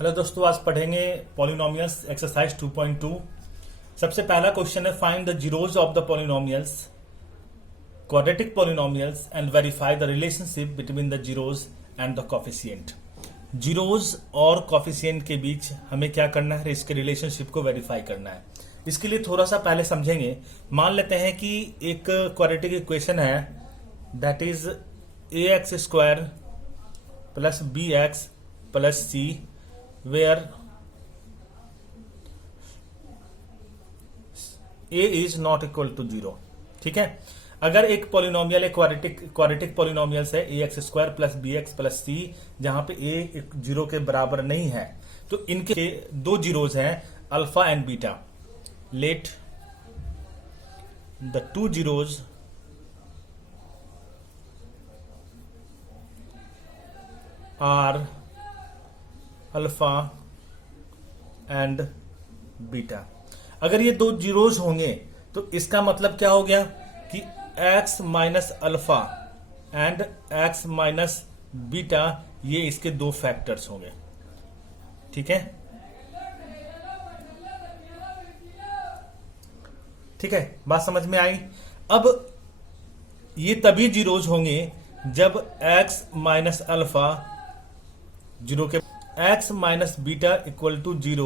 Hello दोस्तों, आज पढ़ेंगे पॉलिनोमियल्स एक्सरसाइज 2.2। सबसे पहला क्वेश्चन है find the zeros of the polynomials quadratic polynomials and verify the relationship between the zeros and the coefficient. Zeros और coefficient के बीच हमें क्या करना है, इसके रिलेशनशिप को वेरीफाई करना है। इसके लिए थोड़ा सा पहले समझेंगे। मान लेते हैं कि एक क्वाड्रेटिक इक्वेशन है, that is ax square plus bx plus c where a is not equal to 0। ठीक है, अगर एक पॉलिनोमियल एक क्वाड्रेटिक पॉलिनोमियल्स है ax square plus bx plus c, जहां पे a 0 के बराबर नहीं है, तो इनके दो जीरोज हैं alpha and beta. Let the two zeros are alpha and beta. अगर ये दो जीरोज होंगे तो इसका मतलब क्या हो गया कि x minus alpha and x minus beta ये इसके दो फैक्टर्स होंगे। ठीक है, ठीक है, बात समझ में आई। अब ये तभी जीरोज होंगे जब x माइनस अल्फा जीरो के x minus beta equal to 0,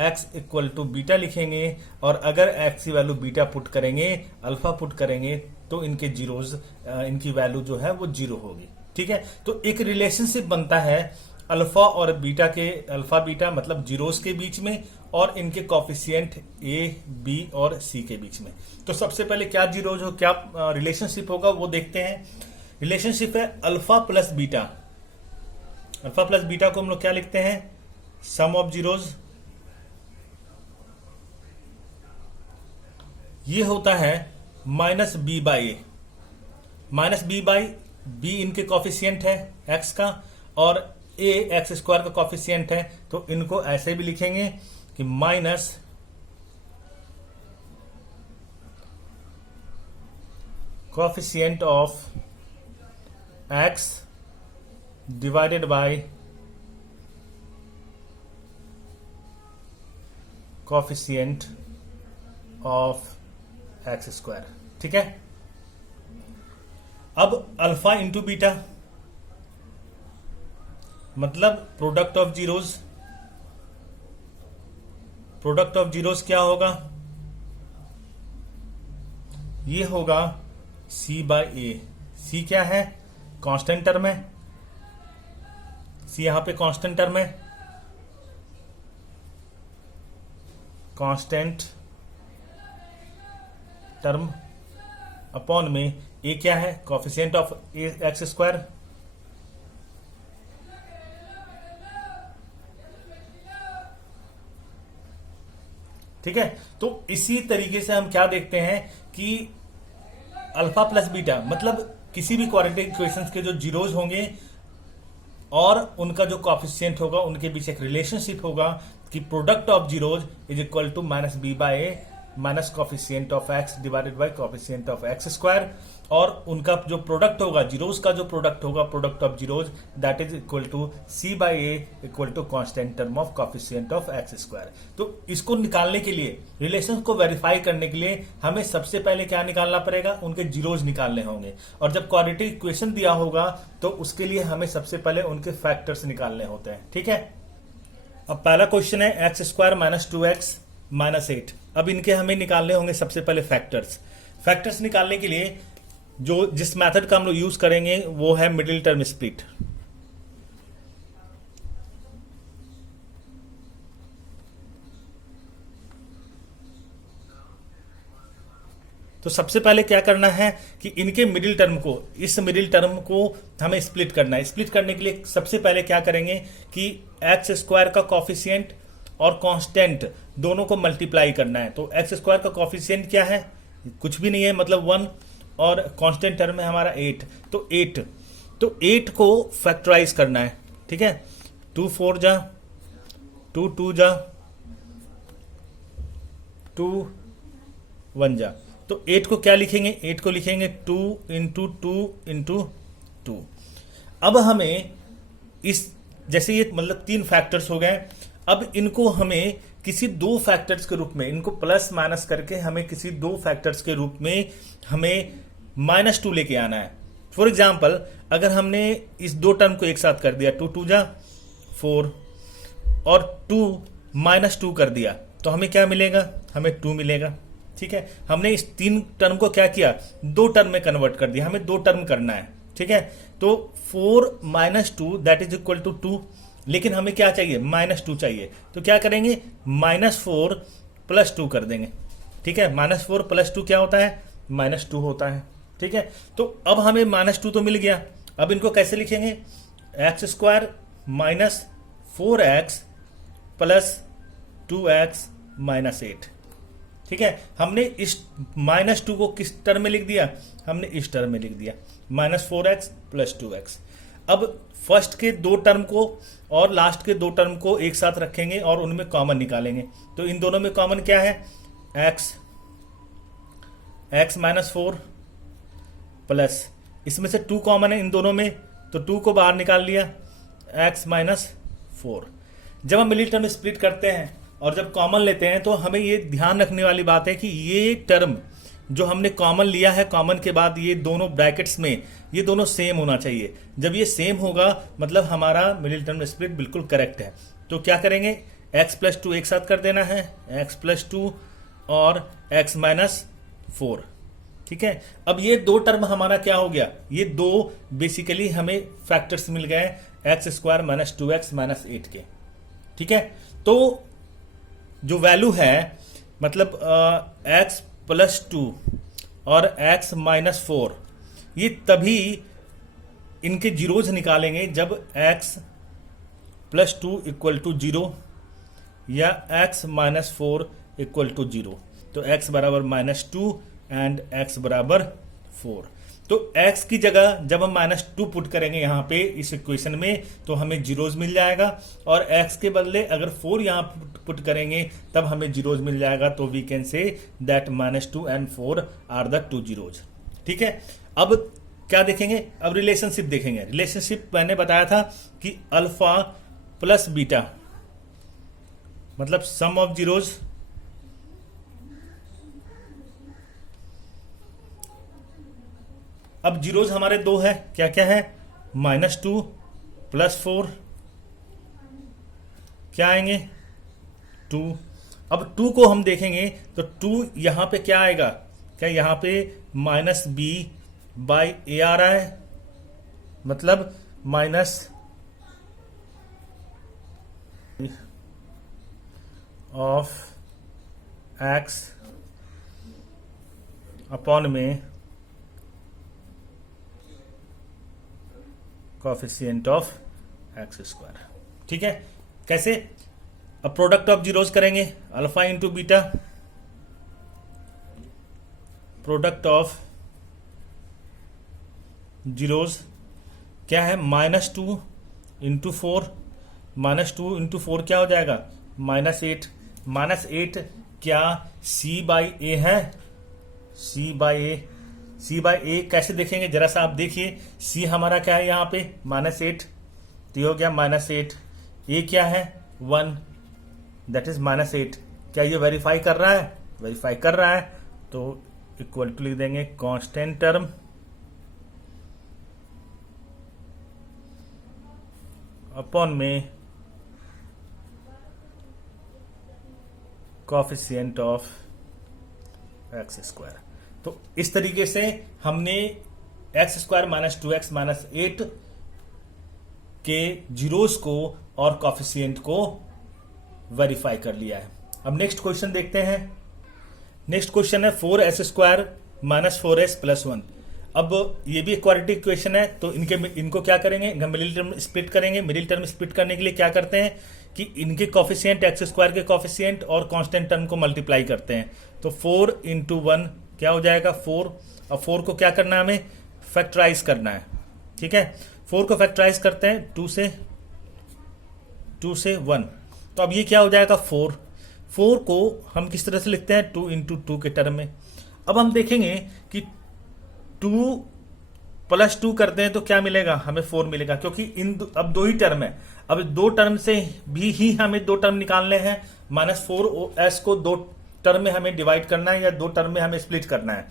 x equal to beta लिखेंगे, और अगर x की वैल्यू बीटा पुट करेंगे, अल्फा पुट करेंगे, तो इनके जीरोज इनकी वैल्यू जो है वो 0 होगी। ठीक है, तो एक रिलेशनशिप बनता है अल्फा और बीटा के, अल्फा बीटा मतलब जीरोज के बीच में, और इनके कॉफिशिएंट a, b और c के बीच में। तो सबसे पहले क्या जीरोज हो, क्या रिलेशनशिप होगा वो देखते हैं। रिलेशनशिप है alpha plus beta. Alpha plus beta को हम लोग क्या लिखते हैं, सम ऑफ जीरोज। ये होता है minus b by a. Minus b by b इनके कॉफिशिएंट है एक्स का, और ए एक्स स्क्वायर का कॉफिशिएंट है, तो इनको ऐसे भी लिखेंगे कि minus coefficient of x divided by coefficient of x square. ठीक है, अब अल्फा इंटू बीटा मतलब product of zeros. Product of zeros क्या होगा, ये होगा c बाई ए। सी क्या है, कांस्टेंट टर्म है, सी यहां पे कांस्टेंट टर्म है, कांस्टेंट टर्म अपॉन में ए क्या है, कोफिशिएंट ऑफ एक्स स्क्वायर। ठीक है, तो इसी तरीके से हम क्या देखते हैं कि अल्फा प्लस बीटा मतलब किसी भी क्वाड्रेटिक इक्वेशंस के जो जीरोज होंगे और उनका जो कॉफिशिएंट होगा, उनके बीच एक रिलेशनशिप होगा कि product of zeros is equal to minus b by a minus coefficient of x divided by coefficient of x square. और उनका जो प्रोडक्ट होगा, जीरोज का जो प्रोडक्ट होगा, product of zeros, that is equal to c by a equal to constant term of coefficient of x square. तो इसको निकालने के लिए, रिलेशन को वेरीफाई करने के लिए हमें सबसे पहले क्या निकालना पड़ेगा, उनके जीरोज निकालने होंगे। और जब क्वाड्रेटिक इक्वेशन दिया होगा तो उसके लिए हमें सबसे पहले उनके फैक्टर्स निकालने होते हैं। ठीक है, अब पहला क्वेश्चन है x square minus 2x minus 8। अब इनके हमें निकालने होंगे सबसे पहले फैक्टर्स। फैक्टर्स निकालने के लिए जिस मेथड का हम लोग यूज करेंगे वो है मिडिल टर्म स्प्लिट। तो सबसे पहले क्या करना है कि इनके मिडिल टर्म को, इस मिडिल टर्म को हमें स्प्लिट करना है। स्प्लिट करने के लिए सबसे पहले क्या करेंगे कि एक्स स्क्वायर का कॉफिशिएंट और कांस्टेंट दोनों को मल्टीप्लाई करना है। तो एक्स स्क्वायर का कॉफिशिएंट क्या है, कुछ भी नहीं है, मतलब 1, और कांस्टेंट टर्म है हमारा 8। तो 8 को फैक्टराइज करना है। ठीक है, 2 4 जा, 2 2 जा, 2 1 जा। तो 8 को क्या लिखेंगे, 8 को लिखेंगे 2 इंटू 2 इंटू 2। अब हमें इस जैसे ये मतलब 3 फैक्टर्स हो गए। अब इनको हमें किसी 2 फैक्टर्स के रूप में, इनको प्लस माइनस करके हमें किसी 2 फैक्टर्स के रूप में हमें -2 लेके आना है। फॉर एग्जाम्पल, अगर हमने इस 2 टर्म को एक साथ कर दिया, 2 2 जा 4 और 2 -2 कर दिया, तो हमें क्या मिलेगा? हमें 2 मिलेगा। ठीक है, हमने इस 3 टर्म को क्या किया? 2 टर्म में कन्वर्ट कर दिया। हमें 2 टर्म करना है। ठीक है, तो 4 - 2 दैट इज इक्वल टू 2, लेकिन हमें क्या चाहिए? -2 चाहिए। तो क्या करेंगे? -4 + 2 कर देंगे। ठीक है, -4 + 2 क्या होता है? -2 होता है। ठीक है, तो अब हमें -2 तो मिल गया। अब इनको कैसे लिखेंगे? x² - 4x + 2x - 8। ठीक है, हमने इस -2 को किस टर्म में लिख दिया? हमने इस टर्म में लिख दिया, -4x + 2x। अब फर्स्ट के 2 टर्म को और लास्ट के 2 टर्म को एक साथ रखेंगे और उनमें कॉमन निकालेंगे। तो इन दोनों में कॉमन क्या है? x -4 प्लस, इसमें से 2 कॉमन है इन दोनों में, तो 2 को बाहर निकाल लिया, x - 4। जब हम मिडिल टर्म स्प्लिट करते हैं और जब कॉमन लेते हैं, तो हमें ये ध्यान रखने वाली बात है कि ये टर्म जो हमने कॉमन लिया है, कॉमन के बाद ये दोनों ब्रैकेट्स में ये दोनों सेम होना चाहिए। जब ये सेम होगा मतलब हमारा मिडिल टर्म स्प्लिट बिल्कुल करेक्ट है। तो क्या करेंगे? x + 2 एक साथ कर देना है, x + 2 और x - 4। ठीक है, अब ये 2 टर्म हमारा क्या हो गया? ये 2 बेसिकली हमें फैक्टर्स मिल गए x² - 2x - 8 के। ठीक है, तो जो वैल्यू है मतलब x + 2 और x - 4, ये तभी इनके जीरोज निकालेंगे जब x + 2 = 0 या x - 4 = 0। तो x = -2 एंड x = 4। तो x की जगह जब हम -2 पुट करेंगे यहाँ पे इस इक्वेशन में, तो हमें जीरोज मिल जाएगा, और x के बदले अगर 4 यहाँ पुट करेंगे तब हमें जीरोज मिल जाएगा। तो we can say that -2 and 4 are the 2 zeros. ठीक है, अब क्या देखेंगे? अब रिलेशनशिप देखेंगे। रिलेशनशिप मैंने बताया था कि अल्फा + बीटा मतलब सम ऑफ जीरोज अब जीरोज हमारे 2 है, क्या क्या है? -2 + 4 क्या आएंगे? 2। अब 2 को हम देखेंगे तो 2 यहां पे क्या आएगा? क्या यहां पे -b/a आ रहा है? मतलब माइनस ऑफ x अपॉन में कोएफिशिएंट ऑफ x²। ठीक है, कैसे? अब प्रोडक्ट ऑफ जीरोज करेंगे, alpha into beta, product of zeros क्या है? -2 × 4, -2 × 4 क्या हो जाएगा? -8। -8 क्या c/a है? c/a। c/a कैसे देखेंगे जरा सा आप देखिए। c हमारा क्या है यहाँ पे? -8, तो ये हो गया -8। a क्या है? 1, दैट इज -8। क्या ये वेरीफाई कर रहा है? वेरीफाई कर रहा है, तो इक्वल टू लिख देंगे कांस्टेंट टर्म अपॉन में कोएफिशिएंट ऑफ x²। तो इस तरीके से हमने x² - 2x - 8 के जीरोस को और कोएफिशिएंट को वेरीफाई कर लिया है। अब नेक्स्ट क्वेश्चन देखते हैं। नेक्स्ट क्वेश्चन है 4s² - 4s + 1। अब ये भी क्वाड्रेटिक इक्वेशन है, तो इनको क्या करेंगे? मिडिल टर्म स्प्लिट करेंगे। मिडिल टर्म स्प्लिट करने के लिए क्या करते हैं कि इनके कोएफिशिएंट x² के कोएफिशिएंट और कांस्टेंट टर्म को मल्टीप्लाई करते हैं। तो 4 × 1 क्या हो जाएगा? 4। अब 4 को क्या करना है? हमें फैक्टराइज करना है। ठीक है, 4 को फैक्टराइज करते हैं 2 से 1। तो अब ये क्या हो जाएगा? 4 को हम किस तरह से लिखते हैं? 2 × 2 के टर्म में। अब हम देखेंगे कि 2 + 2 करते हैं तो क्या मिलेगा? हमें 4 मिलेगा, क्योंकि अब 2 ही टर्म है। अब दो टर्म से भी ही हमें दो टर्म निकालने हैं, -4s को दो टर्म में हमें डिवाइड करना है या दो टर्म में हमें स्प्लिट करना है।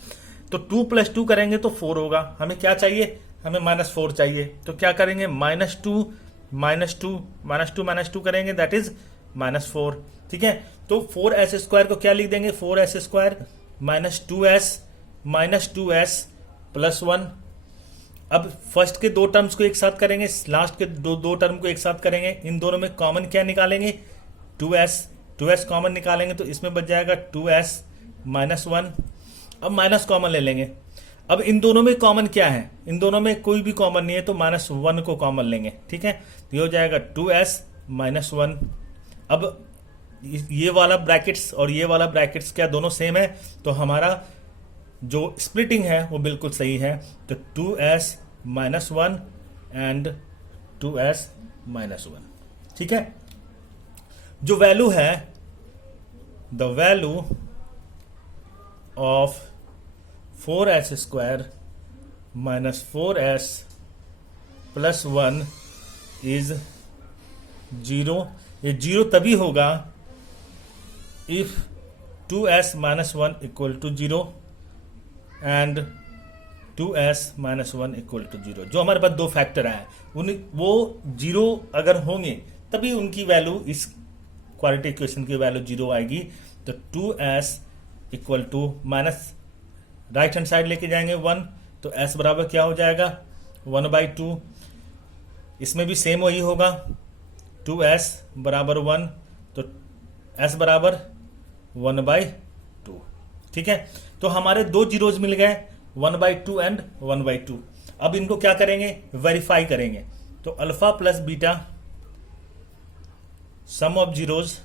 तो 2 + 2 करेंगे तो 4 होगा। हमें क्या चाहिए, हमें -4 चाहिए। तो क्या करेंगे, -2 -2 करेंगे, दैट इज -4। ठीक है, तो 4s² को क्या लिख देंगे, 4s² -2s +1। अब फर्स्ट के दो टर्म्स को एक साथ करेंगे, लास्ट के दो टर्म को एक साथ करेंगे। इन दोनों में कॉमन क्या निकालेंगे, 2s कॉमन निकालेंगे तो इसमें बच जाएगा 2s -1। अब माइनस कॉमन ले लेंगे। अब इन दोनों में कॉमन क्या है, इन दोनों में कोई भी कॉमन नहीं है तो -1 को कॉमन लेंगे। ठीक है, तो ये हो जाएगा 2s -1। अब ये वाला ब्रैकेट्स और ये वाला ब्रैकेट्स क्या दोनों सेम है, तो हमारा जो स्प्लिटिंग है वो बिल्कुल सही है। तो 2s -1 एंड 2s -1। ठीक है, जो वैल्यू है, the value of 4s² -4s +1 is 0। ये 0 तभी होगा इफ 2s -1 = 0 एंड 2s -1 = 0। जो हमारे पास दो फैक्टर आए वो 0 अगर होंगे तभी उनकी वैल्यू, इस क्वाड्रेटिक इक्वेशन की वैल्यू 0 आएगी। तो 2s minus right hand side लेके जाएंगे 1, तो s बराबर क्या हो जाएगा 1/2। इसमें भी सेम वही होगा, 2s बराबर 1, तो s बराबर 1/2। ठीक है, तो हमारे दो जीरोज मिल गए, 1/2 एंड 1/2। अब इनको क्या करेंगे, वेरीफाई करेंगे। तो alpha plus beta some of zeros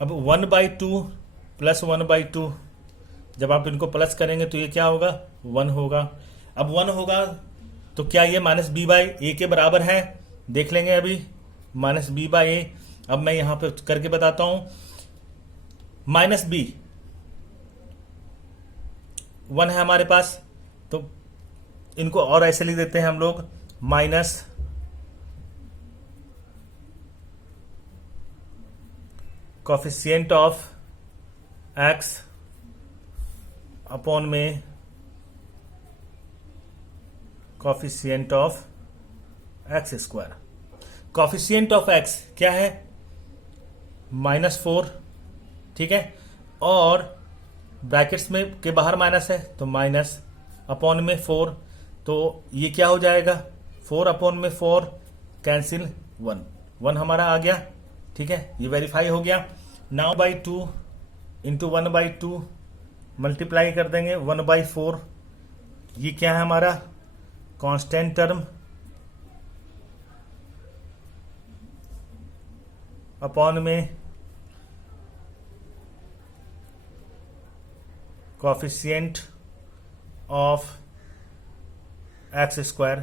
अब 1/2 + 1/2, जब आप इनको प्लस करेंगे तो ये क्या होगा 1 होगा। अब 1 होगा तो क्या ये -b/a के बराबर है, देख लेंगे अभी। -b/a, अब मैं यहां पे करके बताता हूं। -b 1 है हमारे पास, तो इनको और ऐसे लिख देते हैं हम लोग, minus coefficient of x upon में coefficient of x²। Coefficient of x क्या है, -4। ठीक है, और ब्रैकेट्स में के बाहर माइनस है तो माइनस अपॉन में 4, तो ये क्या हो जाएगा 4/4 कैंसिल 1 हमारा आ गया। ठीक है, ये वेरीफाई हो गया। नाउ 2 × 1/2 मल्टीप्लाई कर देंगे 1/4। ये क्या है हमारा कांस्टेंट टर्म अपॉन में कोफिशिएंट ऑफ x²।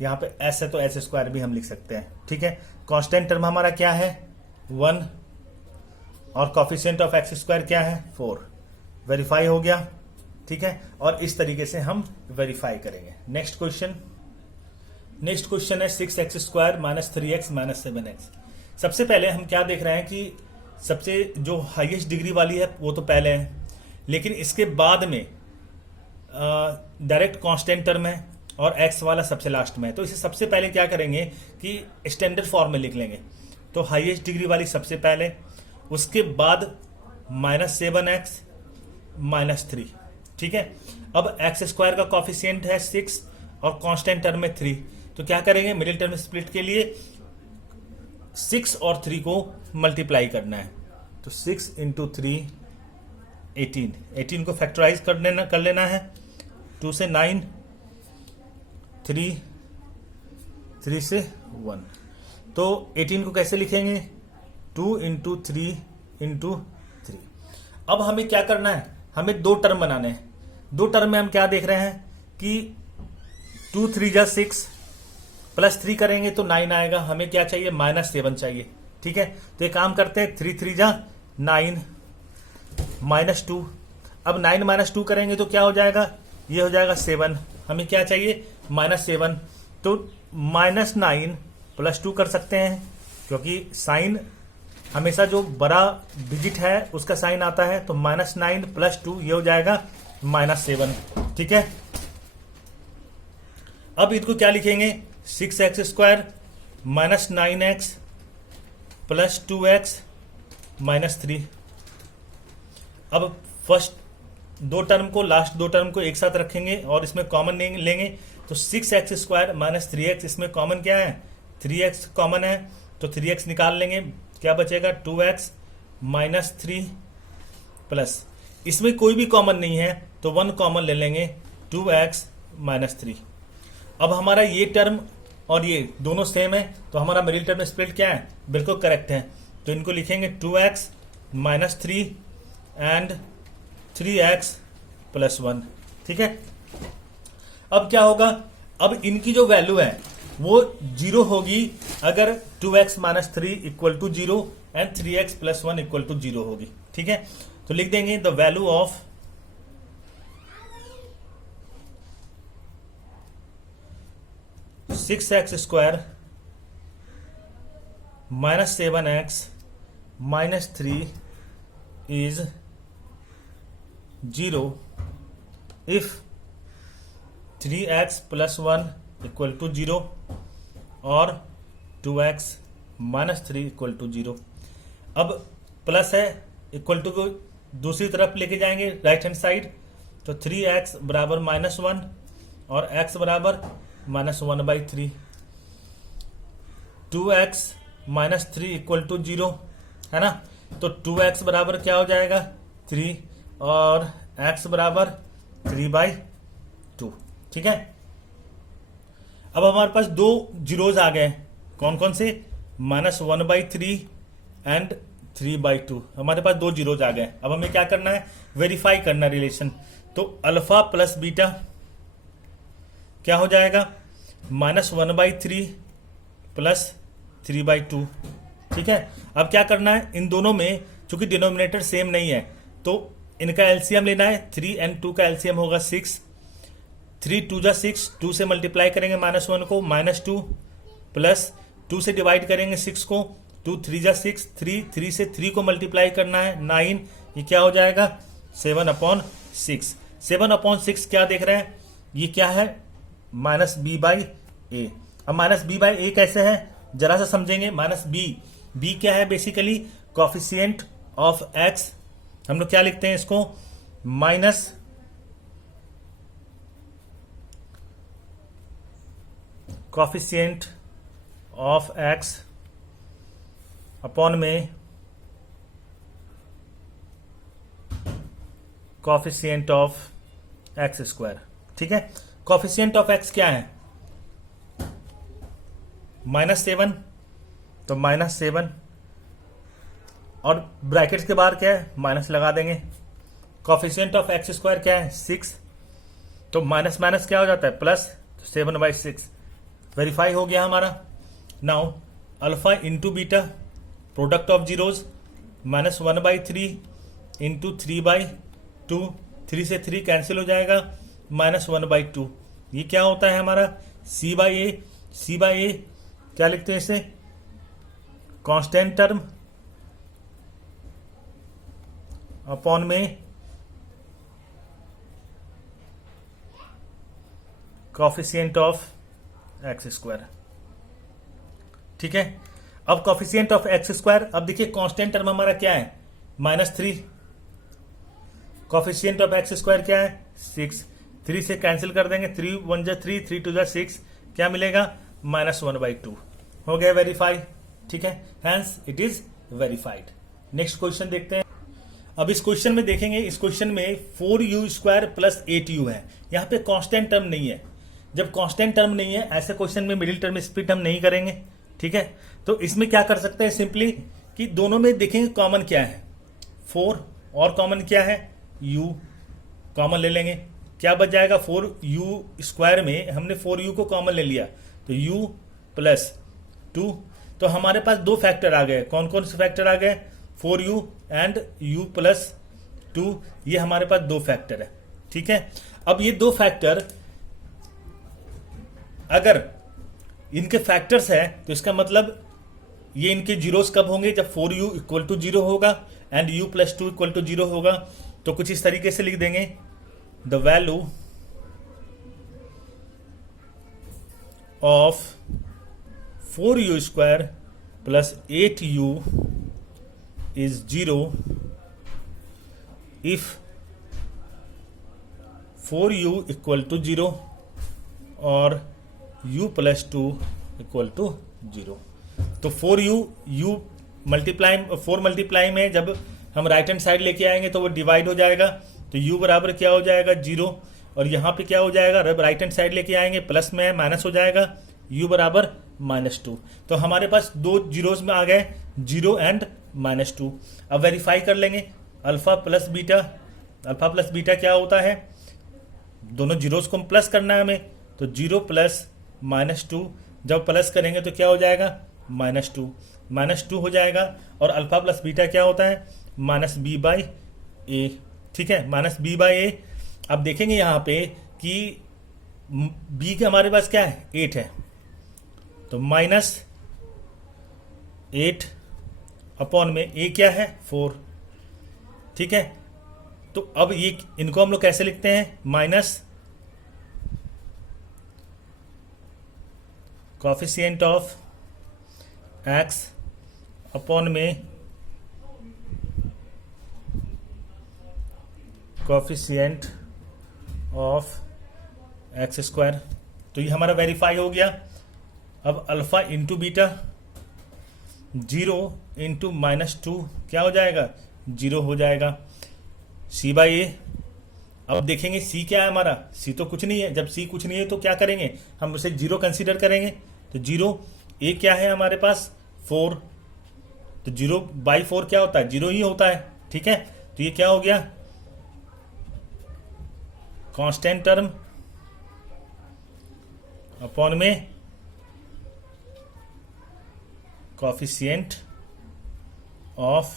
यहां पे s है तो s² भी हम लिख सकते हैं। ठीक है, कांस्टेंट टर्म हमारा क्या है 1 और कोफिशिएंट ऑफ x² क्या है 4। वेरीफाई हो गया। ठीक है, और इस तरीके से हम वेरीफाई करेंगे। नेक्स्ट क्वेश्चन है 6x² - 3x - 7x। सबसे पहले हम क्या देख रहे हैं कि सबसे जो हाईएस्ट डिग्री वाली है वो तो पहले है, लेकिन इसके बाद में डायरेक्ट कांस्टेंट टर्म है और x वाला सबसे लास्ट में है। तो इसे सबसे पहले क्या करेंगे कि स्टैंडर्ड फॉर्म में लिख लेंगे। तो हाईएस्ट डिग्री वाली सबसे पहले, उसके बाद -7x - 3। ठीक है, अब x² का कोफिशिएंट है 6 और कांस्टेंट टर्म में 3, तो क्या करेंगे मिडिल टर्म स्प्लिट के लिए 6 और 3 को मल्टीप्लाई करना है। तो 6 × 3 18 को फैक्टराइज कर लेना है। 2 से 9, 3 से 1, तो 18 को कैसे लिखेंगे 2 × 3 × 3। अब हमें क्या करना है, हमें दो टर्म बनाने हैं। दो टर्म में हम क्या देख रहे हैं कि 2 × 3 = 6 +3 करेंगे तो 9 आएगा। हमें क्या चाहिए -7 चाहिए। ठीक है, तो ये काम करते हैं 3 × 3 = 9 -2। अब 9 - 2 करेंगे तो क्या हो जाएगा, ये हो जाएगा 7 हमें क्या चाहिए, -7। तो -9 + 2 कर सकते हैं, क्योंकि साइन हमेशा जो बड़ा डिजिट है उसका साइन आता है। तो -9 + 2 ये हो जाएगा -7। ठीक है, अब इनको क्या लिखेंगे, 6x² -9x + 2x -3। अब फर्स्ट दो टर्म को, लास्ट दो टर्म को एक साथ रखेंगे और इसमें कॉमन लेंगे। तो 6x² - 3x, इसमें कॉमन क्या है, 3x कॉमन है, तो 3x निकाल लेंगे, क्या बचेगा, 2x -3 प्लस, इसमें कोई भी कॉमन नहीं है तो 1 कॉमन ले लेंगे, 2x -3। अब हमारा ये टर्म और ये दोनों सेम है, तो हमारा मिडिल टर्म स्प्लिट क्या है, बिल्कुल करेक्ट है। तो इनको लिखेंगे 2x -3 एंड 3x + 1। ठीक है, अब क्या होगा, अब इनकी जो वैल्यू है वो 0 होगी अगर 2x - 3 = 0 एंड 3x + 1 = 0 होगी। ठीक है, तो लिख देंगे the value of 6x² - 7x - 3 is 0 if 3x + 1 = 0 और 2x - 3 = 0। अब प्लस है, इक्वल टू को दूसरी तरफ लेके जाएंगे राइट हैंड साइड, तो 3x बराबर -1 और x बराबर -1/3। 2x - 3 = 0 है ना, तो 2x बराबर क्या हो जाएगा, 3 और x बराबर 3/2। ठीक है, अब हमारे पास दो जीरोज आ गए, कौन कौन से, -1/3 एंड 3/2। हमारे पास दो जीरोज आ गए। अब हमें क्या करना है, वेरीफाई करना रिलेशन। तो अल्फा प्लस बीटा क्या हो जाएगा, -1/3 + 3/2। ठीक है, अब क्या करना है, इन दोनों में चूंकि डिनोमिनेटर सेम नहीं है तो इनका एलसीएम लेना है। 3 and 2 का एलसीएम होगा 6, 3 × 2 = 6, 2 से मल्टीप्लाई करेंगे -1 को, -2 प्लस 2 से डिवाइड करेंगे 6 को, 2 × 3 = 6, 3 से 3 को मल्टीप्लाई करना है 9, ये क्या हो जाएगा, 7/6। 7/6 क्या देख रहे हैं, ये क्या है, -b/a। अब -b/a कैसे है, जरा सा समझेंगे। -b क्या है, बेसिकली कोफिशिएंट ऑफ x। हम लोग क्या लिखते हैं इसको, minus coefficient of x upon में कोफिशिएंट ऑफ x²। ठीक है, कोफिशिएंट ऑफ x क्या है, -7, तो -7 और ब्रैकेट्स के बाहर क्या है, माइनस लगा देंगे। कोफिशिएंट ऑफ x² क्या है, 6, तो माइनस माइनस क्या हो जाता है, प्लस, तो 7/6 वेरीफाई हो गया हमारा। Now alpha into beta, product of zeros, -1/3 into 3/2, 3 से 3 कैंसिल हो जाएगा, -1/2। ये क्या होता है हमारा, c/a। c/a क्या लिखते हैं इसे, कांस्टेंट टर्म अपॉन में कोफिशिएंट ऑफ x²। ठीक है, अब कोफिशिएंट ऑफ x², अब देखिए कांस्टेंट टर्म हमारा क्या है, -3, कोफिशिएंट ऑफ x² क्या है, 6, 3 से कैंसिल कर देंगे, 3 × 1 = 3, 3 × 2 = 6, क्या मिलेगा, -1/2। हो गया वेरीफाई। ठीक है, hence it is verified. Next question देखते हैं। अब इस क्वेश्चन में देखेंगे, इस क्वेश्चन में 4u² + 8u है। यहाँ पे कांस्टेंट टर्म नहीं है। जब कांस्टेंट टर्म नहीं है, ऐसे क्वेश्चन में मिडिल टर्म स्प्लिट हम नहीं करेंगे। ठीक है, तो इसमें क्या कर सकते हैं, सिंपली कि दोनों में देखेंगे कॉमन क्या है, 4 और कॉमन क्या है, u कॉमन ले लेंगे, क्या बच जाएगा, 4u² में हमने 4u को कॉमन ले लिया, तो u + 2, तो हमारे पास दो फैक्टर आ गए। कौन कौन से फैक्टर आ गए, 4u एंड u + 2, ये हमारे पास दो फैक्टर है। ठीक है, अब ये दो फैक्टर अगर इनके फैक्टर्स है तो इसका मतलब ये इनके जीरोस कब होंगे, जब 4u इक्वल टू 0 होगा and u plus 2 equal to 0 होगा। तो कुछ इस तरीके से लिख देंगे, the value of 4u square plus 8u is 0 if 4u equal to 0 और u प्लस 2 इक्वल टू 0। तो 4u मल्टीप्लाई में जब हम राइट हैंड साइड लेके आएंगे तो वो डिवाइड हो जाएगा, तो u बराबर क्या हो जाएगा 0, और यहाँ पे क्या हो जाएगा, जब राइट हैंड साइड लेके आएंगे प्लस में है माइनस हो जाएगा, u बराबर -2। तो हमारे पास दो जीरोज में आ गए 0 एंड -2। अब वेरीफाई कर लेंगे अल्फा प्लस बीटा क्या होता है, दोनों जीरोज को प्लस करना है हमें, तो 0 प्लस -2 जब प्लस करेंगे तो क्या हो जाएगा -2 हो जाएगा। और अल्फा प्लस बीटा क्या होता है -b/a, ठीक है, -b/a। अब देखेंगे यहाँ पे कि b के हमारे पास क्या है 8 है, तो -8 अपॉन में a क्या है 4, ठीक है। तो अब ये इनको हम लोग कैसे लिखते हैं, minus coefficient of x upon में कोफिशिएंट ऑफ x स्क्वायर। तो ये हमारा वेरीफाई हो गया। अब अल्फा इंटू बीटा 0 इंटू -2 क्या हो जाएगा 0 हो जाएगा, c/a। अब देखेंगे c क्या है हमारा, c तो कुछ नहीं है, जब c कुछ नहीं है तो क्या करेंगे, हम उसे 0 कंसीडर करेंगे, तो 0 a क्या है हमारे पास 4, तो 0/4 क्या होता है 0 ही होता है, ठीक है। तो ये क्या हो गया कांस्टेंट टर्म अपॉन में कोफिशिएंट ऑफ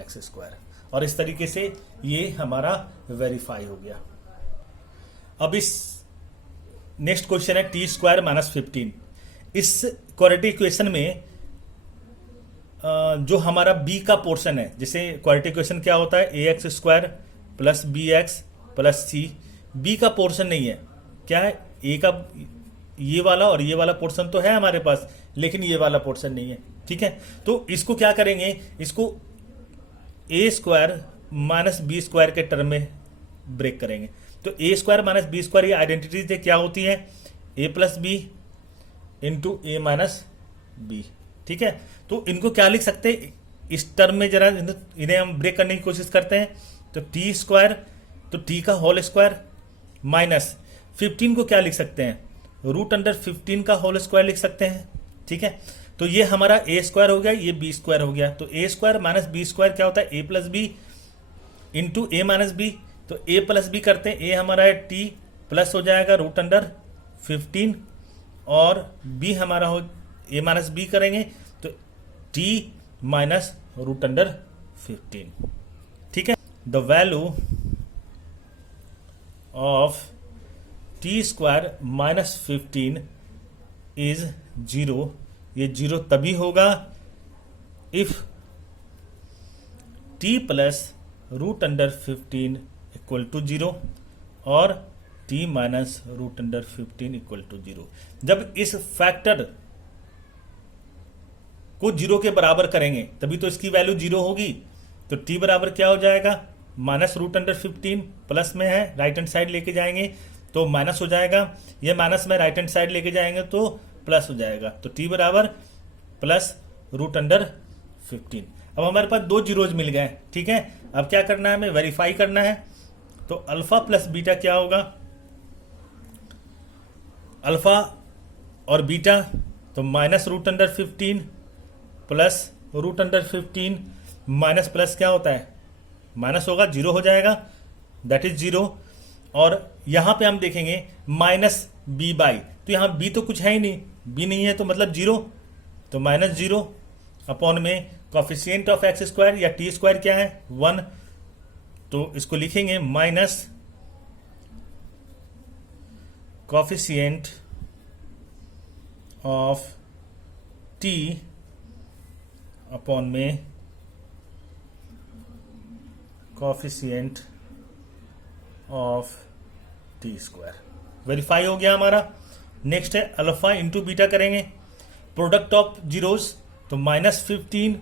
x स्क्वायर, और इस तरीके से ये हमारा वेरीफाई हो गया। अब इस नेक्स्ट क्वेश्चन है t² -15। इस क्वाड्रेटिक इक्वेशन में जो हमारा b का पोर्शन है, जैसे क्वाड्रेटिक इक्वेशन क्या होता है ax² plus bx plus c, b का पोर्शन नहीं है, क्या है a का ये वाला और ये वाला पोर्शन तो है हमारे पास, लेकिन ये वाला पोर्शन नहीं है, ठीक है। तो इसको क्या करेंगे, इसको a² - b² के टर्म में ब्रेक करेंगे। तो a² - b² ये आइडेंटिटीज क्या होती है, a plus B into a - b, ठीक है। तो इनको क्या लिख सकते हैं इस टर्म में, जरा इन्हें हम ब्रेक करने की कोशिश करते हैं। तो t², तो t का होल स्क्वायर माइनस 15 को क्या लिख सकते हैं, √15 का होल स्क्वायर लिख सकते हैं, ठीक है। तो ये हमारा a² हो गया, ये b² हो गया। तो a² - b² क्या होता है a plus B into a - b। तो a प्लस बी करते हैं, a हमारा है t प्लस हो जाएगा √15 और b हमारा हो a - b करेंगे तो t माइनस √15, ठीक है। The value of t² -15 is 0। ये 0 तभी होगा if t plus √15 equal to 0 और t माइनस √15 इक्वल टू 0। जब इस फैक्टर को 0 के बराबर करेंगे तभी तो इसकी वैल्यू 0 होगी। तो t बराबर क्या हो जाएगा -√15, प्लस में है राइट हैंड साइड लेके जाएंगे तो माइनस हो जाएगा, ये माइनस में राइट हैंड साइड लेके जाएंगे तो प्लस हो जाएगा। तो t बराबर प्लस √15। अब हमारे पास दो जीरोज मिल गए, ठीक है। अब क्या करना है, हमें वेरीफाई करना है। तो अल्फा प्लस बीटा क्या होगा, अल्फा और बीटा, तो -√15 प्लस √15 माइनस प्लस क्या होता है माइनस होगा, 0 हो जाएगा, दैट इज 0। और यहां पे हम देखेंगे -b/, तो यहां b तो कुछ है ही नहीं, b नहीं है तो मतलब 0, तो -0 अपॉन में कोफिशिएंट ऑफ x² या t² क्या है 1, तो इसको लिखेंगे minus coefficient of T upon में coefficient of T square. Verify हो गया हमारा। नेक्स्ट है अल्फा इंटू बीटा करेंगे, प्रोडक्ट ऑफ जीरोस, तो -15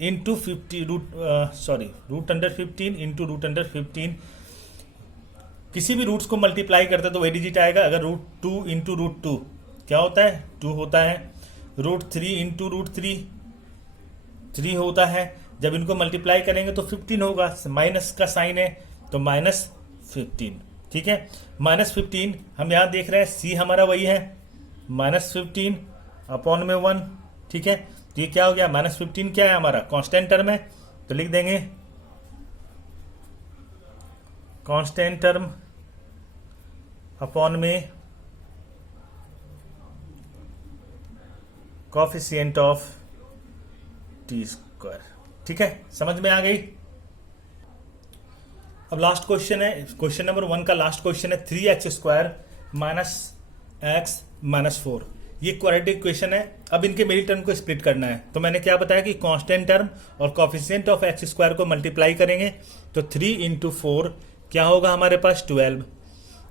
into 50 root under 15 into root under 15। किसी भी रूट्स को मल्टीप्लाई करते हैं तो वही डिजिट आएगा। अगर √2 इंटू √2 क्या होता है, 2 होता है। √3 इंटू √3 3 होता है। जब इनको मल्टीप्लाई करेंगे तो 15 होगा, माइनस का साइन है तो -15। ठीक है, -15 हम यहाँ देख रहे हैं, सी हमारा वही है -15 अपॉन में 1। ठीक है, तो ये क्या हो गया, -15 क्या है हमारा, कांस्टेंट टर्म है, तो लिख देंगे कांस्टेंट टर्म अपॉन में कोफिशिएंट ऑफ टी स्क्वायर। ठीक है, समझ में आ गई। अब लास्ट क्वेश्चन है, क्वेश्चन नंबर 1 का लास्ट क्वेश्चन है 3x² -x -4। ये क्वाड्रेटिक इक्वेशन है। अब इनके मिडिल टर्म को स्प्लिट करना है, तो मैंने क्या बताया कि कांस्टेंट टर्म और कोफिशिएंट ऑफ x² को मल्टीप्लाई करेंगे, तो 3 इंटू 4 क्या होगा हमारे पास 12।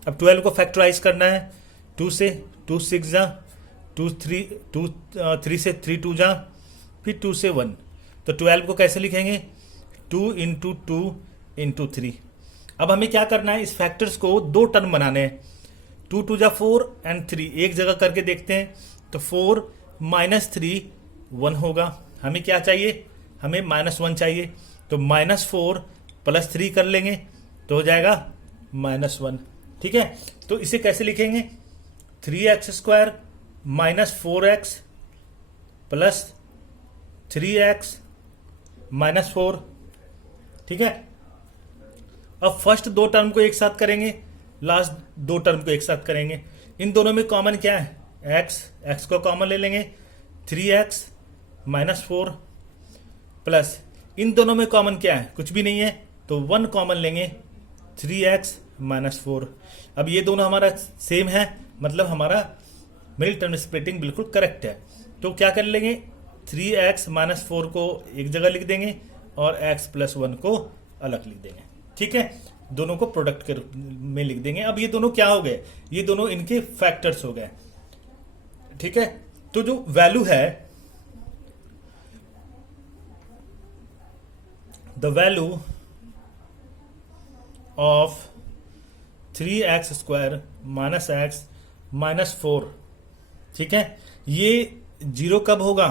अब 12 को फैक्टराइज करना है, 2 से 2 6 जा, 3 से 3 2 जा, फिर 2 से 1, तो 12 को कैसे लिखेंगे, 2 इंटू 2 इंटू 3। अब हमें क्या करना है, इस फैक्टर्स को 2 टर्म बनाने हैं, 2 2 जा 4 एंड 3 एक जगह करके देखते हैं, तो 4 -3 1 होगा। हमें क्या चाहिए, हमें -1 चाहिए, तो -4 + 3 कर लेंगे तो हो जाएगा -1। ठीक है, तो इसे कैसे लिखेंगे, 3x² -4x + 3x -4। ठीक है, अब फर्स्ट 2 टर्म को एक साथ करेंगे, लास्ट 2 टर्म को एक साथ करेंगे। इन दोनों में कॉमन क्या है, x को कॉमन ले लेंगे, 3x -4 प्लस इन दोनों में कॉमन क्या है, कुछ भी नहीं है, तो 1 कॉमन लेंगे, 3x -4। अब ये दोनों हमारा सेम है, मतलब हमारा मिडिल टर्म स्प्लिटिंग बिल्कुल करेक्ट है। तो क्या कर लेंगे, 3x -4 को एक जगह लिख देंगे और x + 1 को अलग लिख देंगे। ठीक है, दोनों को प्रोडक्ट के रूप में लिख देंगे। अब ये दोनों क्या हो गए, ये दोनों इनके फैक्टर्स हो गए। ठीक है, तो जो वैल्यू है, the value of 3x² -x -4, ठीक है, ये 0 कब होगा,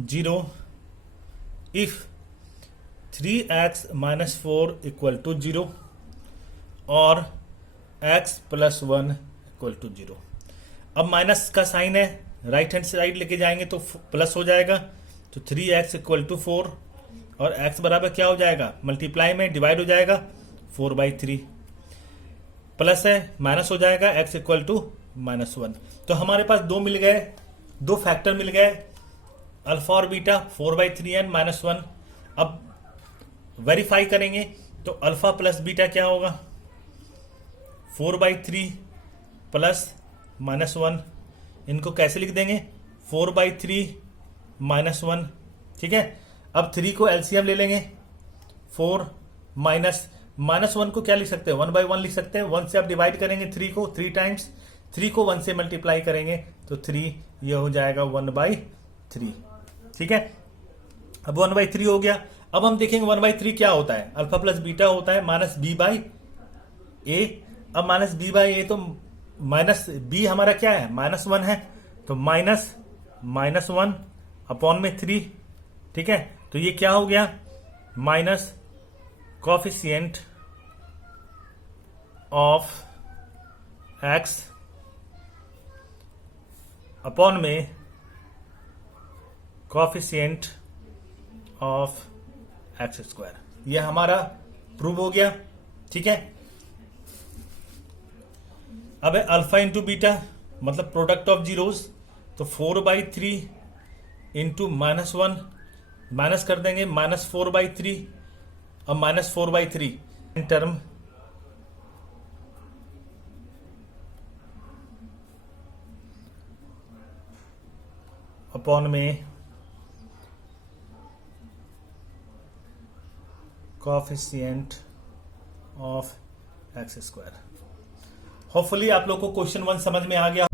0 इफ 3x -4 = 0 और x + 1 = 0। अब माइनस का साइन है, राइट हैंड साइड लेके जाएंगे तो प्लस हो जाएगा, तो 3x = 4 और x बराबर क्या हो जाएगा, मल्टीप्लाई में डिवाइड हो जाएगा 4/3, प्लस है माइनस हो जाएगा, x = -1। तो हमारे पास 2 मिल गए, 2 फैक्टर मिल गए, अल्फा और बीटा, 4/3 एंड -1। अब वेरीफाई करेंगे तो अल्फा प्लस बीटा क्या होगा, 4/3 प्लस -1। इनको कैसे लिख देंगे, 4/3 -1। ठीक है, अब 3 को एलसीएम ले लेंगे, 4 -1 को क्या लिख सकते हैं, 1/1 लिख सकते हैं। 1 से आप डिवाइड करेंगे 3 को 3 टाइम्स, 3 को 1 से मल्टीप्लाई करेंगे तो 3, ये हो जाएगा 1/3। ठीक है, अब 1/3 हो गया। अब हम देखेंगे 1/3 क्या होता है, अल्फा प्लस बीटा होता है -b/a। अब -b/a तो -b हमारा क्या है, -1 है, तो -1 अपॉन में 3। ठीक है, तो ये क्या हो गया, minus coefficient of x upon में कोफिशिएंट ऑफ x²। यह हमारा प्रूव हो गया। ठीक है, अब है अल्फा इंटू बीटा, मतलब प्रोडक्ट ऑफ जीरोस, तो 4/3 इंटू -1 माइनस कर देंगे, -4/3। अब -4/3 टर्म अपॉन में coefficient of x square. Hopefully आप लोग को क्वेश्चन 1 समझ में आ गया।